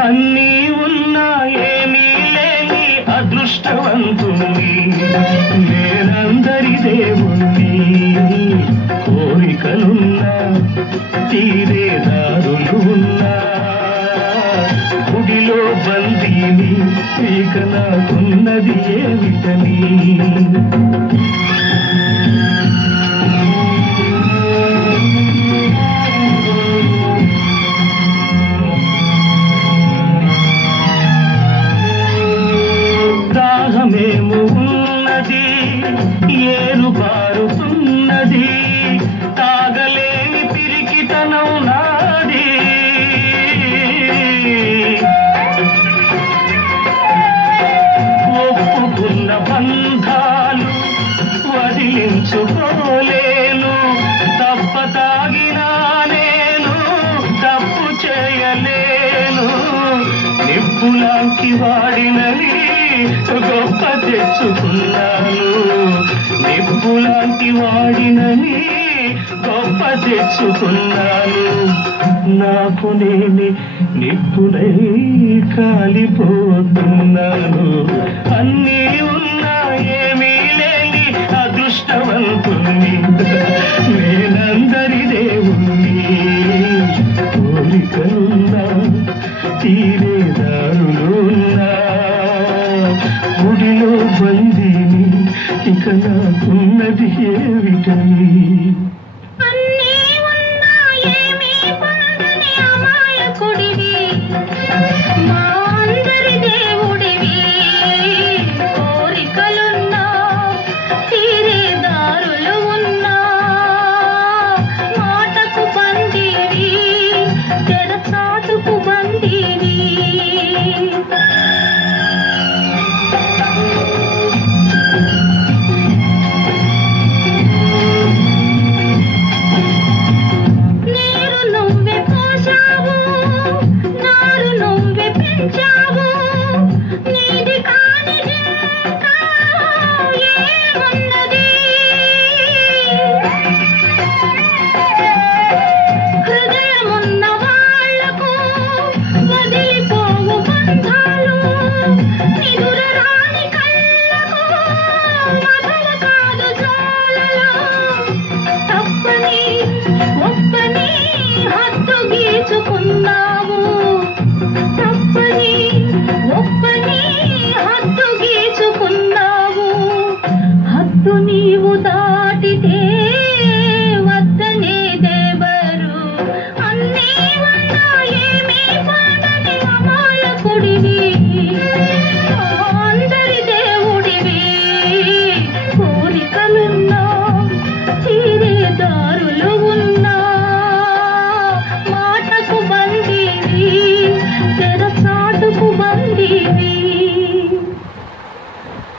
అన్నీ ఉన్నా ఏమీ లేని అదృష్టవంతుని నేనందరి దేవుణ్ణి కోరికలున్నా తీరే దారులు ఉన్నా గుడిలో బందీని ఇక నాకున్నది ఏమిటని దాహమేమో ఉన్నది ఏరు పారుతున్నది తాగలేని పిరికితనం నాది ఒప్పుకున్న బంధాలు వదిలించుకోలేను తప్ప తాగినా నేను తప్పు చేయలేను నిప్పులాంటి వాడినని గొప్ప తెచ్చుకున్నాను నిప్పులాంటి వాడినని గొప్ప తెచ్చుకున్నాను నాకు నేనే నిప్పునై కాలిపోతున్నాను అన్నీ ఉన్నా ఏమీ లేని అదృష్టవంతుని నేనందరి దేవుణ్ణి కోరికలున్నా తీరే దారులున్నా గుడిలో బందీని ఇక నాకున్నది ఏమిటని